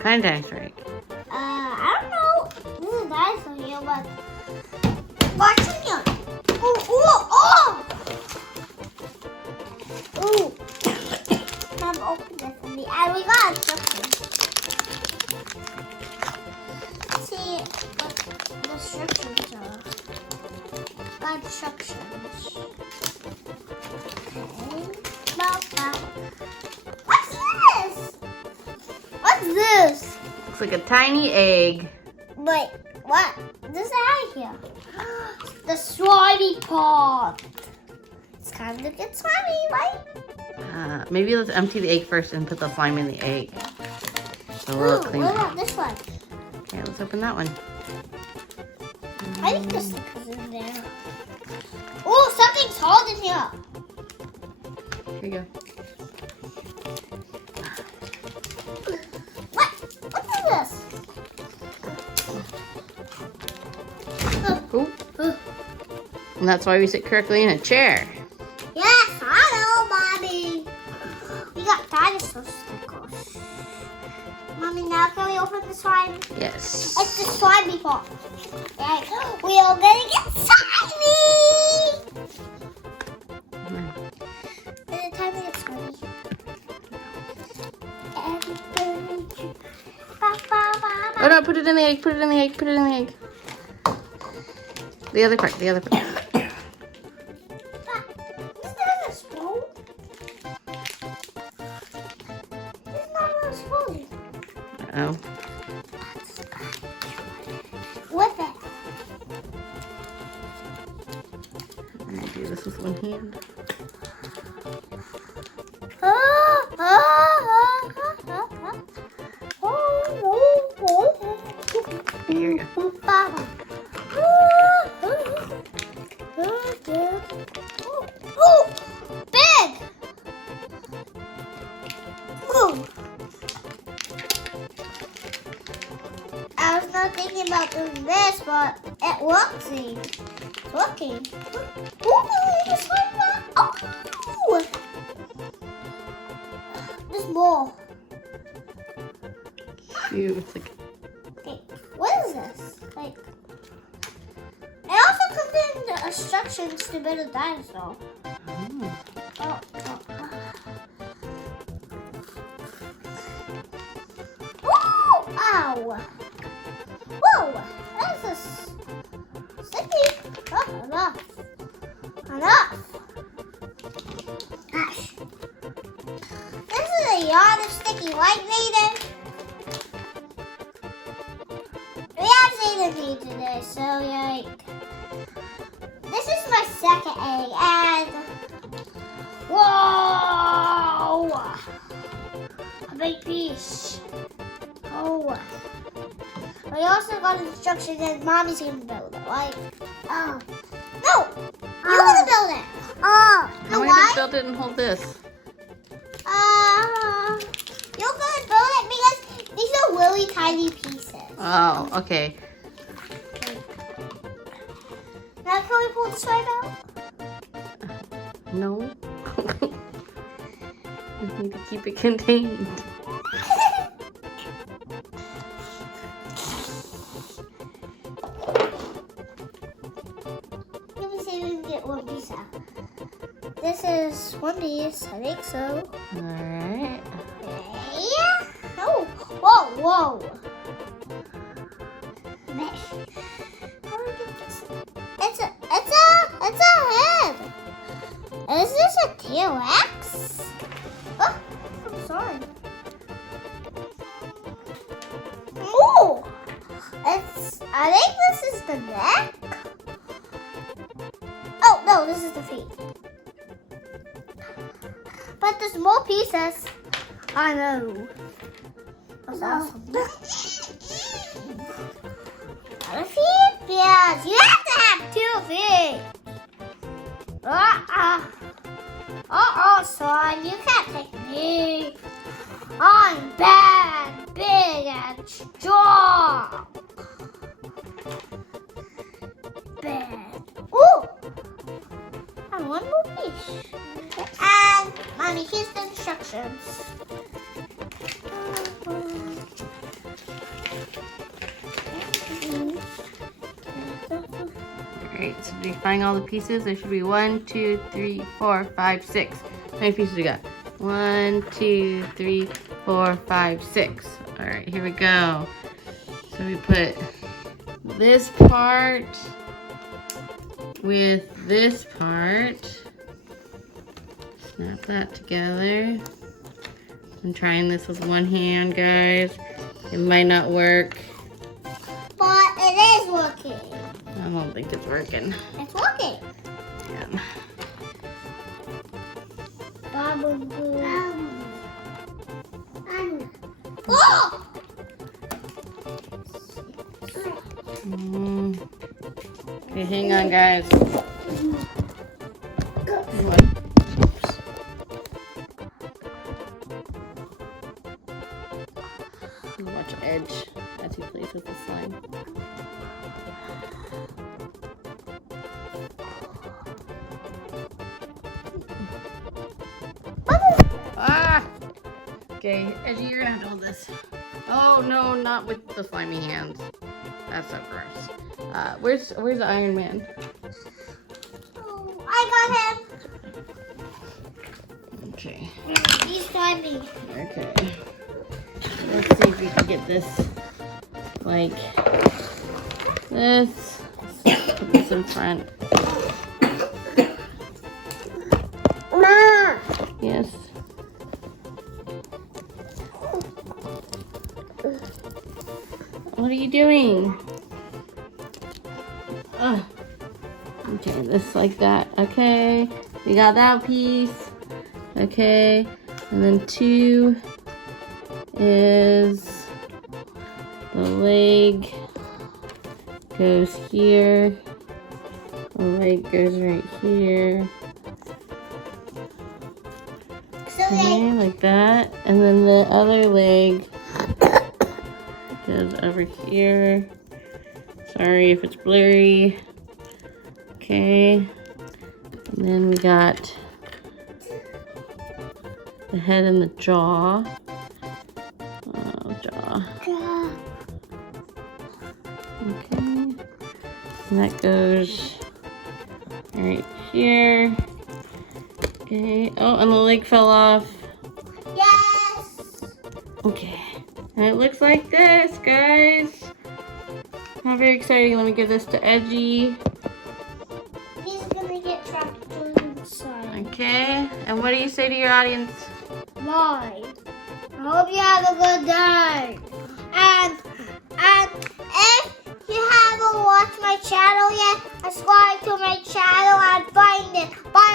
kind of dinosaur egg? I don't know. This is a dinosaur here, but what's in here? Ooh. Mom, open this for me. And we got instructions. Let's see what the instructions are. Got instructions. Okay. What's this? What's this? Looks like a tiny egg. Wait, what? This is out here. The slimy part. It's kind of looking slimy, right? Maybe let's empty the egg first and put the slime in the egg. So Ooh, we'll clean what it. about this one? Okay, let's open that one. I think the stickers in there. Oh, something's hard in here. Here you go. What? What is this? Ooh. And that's why we sit correctly in a chair. Yes, I know, Mommy. We got dinosaur stickers. Mommy, now can we open the slime? Yes. It's the slimy part. Right. We are gonna get slimy. By the time we get slimy. Oh no, put it in the egg, put it in the egg, put it in the egg. The other part, the other part. Is that a spoon? It's not a spoon. Uh-oh. With it. I'm gonna do this with one hand. Here you go. Oh, big! Ooh. I was not thinking about doing this, but it works. It's working. Ooh, it's like that. Oh! There's more. Ew, it's like Okay, what is this? Like, it also comes in the instructions to build a dinosaur. Oh. Ooh, ow! Whoa! This is sticky. Oh, enough. Gosh. This is a yard of sticky white later. We have Zeta today, so like, this is my second egg, and whoa, a big piece. Oh, we also got instructions that Mommy's gonna build it, right? Oh, no, you're gonna build it. Oh, how am I gonna build it and hold this? You're gonna build it because these are really tiny pieces. Oh, okay. Now can we pull the slime out? No. We need to keep it contained. Let me see if we can get one piece out. This is one piece, I think so. Alright. Yeah. Oh, whoa. Mesh. How do we get this? It's a head. Is this a T-Rex? Oh, I'm sorry. Oh, I think this is the neck. Oh no, this is the feet. But there's more pieces. I know. That's awesome. Other feet? Yes, you have to have 2 feet. Son, you can't take me. I'm bad, big, and strong. Bad. Ooh! And one more piece. And, Mommy, here's the instructions. Alright, so define all the pieces. There should be 1, 2, 3, 4, 5, 6. How many pieces we got? 1, 2, 3, 4, 5, 6. Alright, here we go. So we put this part with this part. Snap that together. I'm trying this with one hand, guys. It might not work. But it is working. I don't think it's working. It's working. Yeah. Oh! Okay, hang on, guys. Watch Edge as he plays with the slime. Ah! Okay, Edgy, you're gonna have to hold this. Oh no, not with the slimy hands. That's so gross. Where's the Iron Man? Oh, I got him. Okay. He's slimy. Okay. Let's see if we can get this like this. Put this in front. Yes. What are you doing? Ugh. Okay, this like that. Okay, we got that piece. Okay, and then 2 is the leg goes here. The leg goes right here. Okay, like that. And then the other leg goes over here. Sorry if it's blurry. Okay. And then we got the head and the jaw. Jaw. Okay. And that goes right here. Okay. Oh, and the leg fell off. Yes. Okay. And it looks like this, guys. Not very exciting. Let me give this to Edgy. He's gonna get trapped inside. Okay. And what do you say to your audience? Bye. I hope you have a good day. And if you haven't watched my channel yet, subscribe to my channel and find it. Bye.